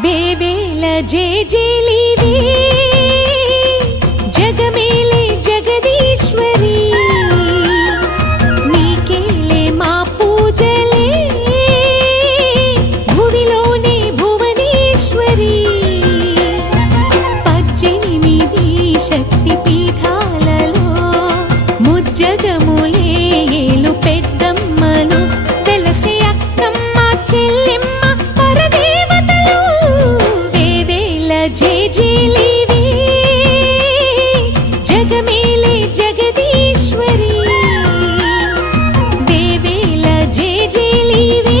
వేవేల జేజేలివే జగమేలే జగదీశ్వరి నీకేలే మా పూజలే భువిలోనే భువనేశ్వరి 18 శక్తి పీఠాలలో ముజ్జగములే ఏలు పెద్దమ్మలు వెలసే అక్కమ్మ చెల్లెమ్మ పరదేవతలు వేవేల జేజేలివే జగమేలే జగదీశ్వరి వేవేల జేజేలివే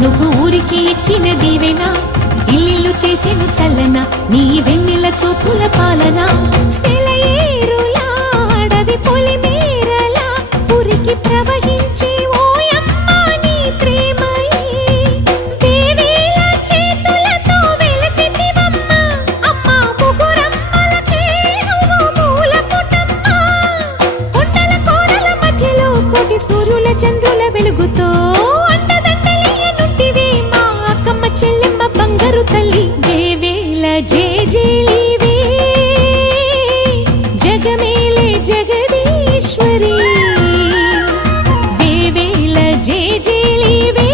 నువ్వు ఊరికి ఇచ్చిన దీవెన ఇల్లు చేసేను చల్లన నీ వెన్నెల చూపుల పాలన సెలయేరులా అడవి పొలిమేరలా ఊరికి ప్రవహించి ఓయమ్మ నీ ప్రేమయే వేవేల చేతులతో వెలసితివమ్మ అమ్మ ముగురమ్మలకే నువ్వు మూలపుటమ్మ కొండల కోరల మధ్యలో కోటి సూర్యుల చంద్రుల వెలుగుతో చెల్లెమ్మ బంగారు తల్లి వేవేల జేజేలివే జగమేలే జగదీశ్వరి వేవేల జేజేలివే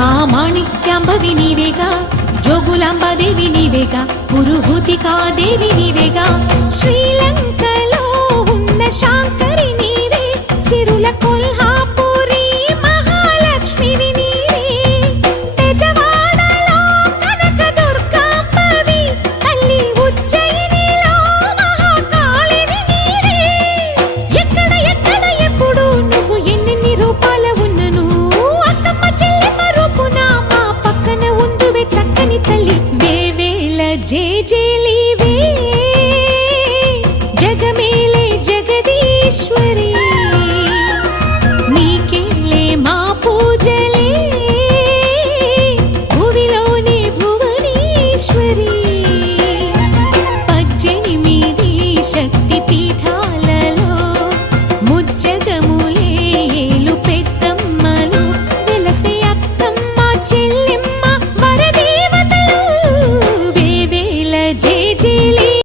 ఆ మాణిక్యాంబవి నీవేగా జోగులాంబాదేవి నీవేగా పురుహూతికా దేవి నీవేగా శ్రీలంకలో ఉన్న శాంకరి నీవే సిరుల కొల్హాపురి మహాలక్ష్మివి నీవే బెజవాడలో కనక దుర్గాంబవి తల్లి ఉజ్జయినిలో మహాకాళివి నీవే ఎక్కడ ఎక్కడ ఎప్పుడు నువ్వు ఎన్నెన్ని రూపాల ఉన్నను చక్కని తల్లి వేవేల జేజేలివే జగమేలే జగదీశ్వరి నీకేలే మా పూజలే భువిలోనే భువనేశ్వరి 18 శక్తి పీఠ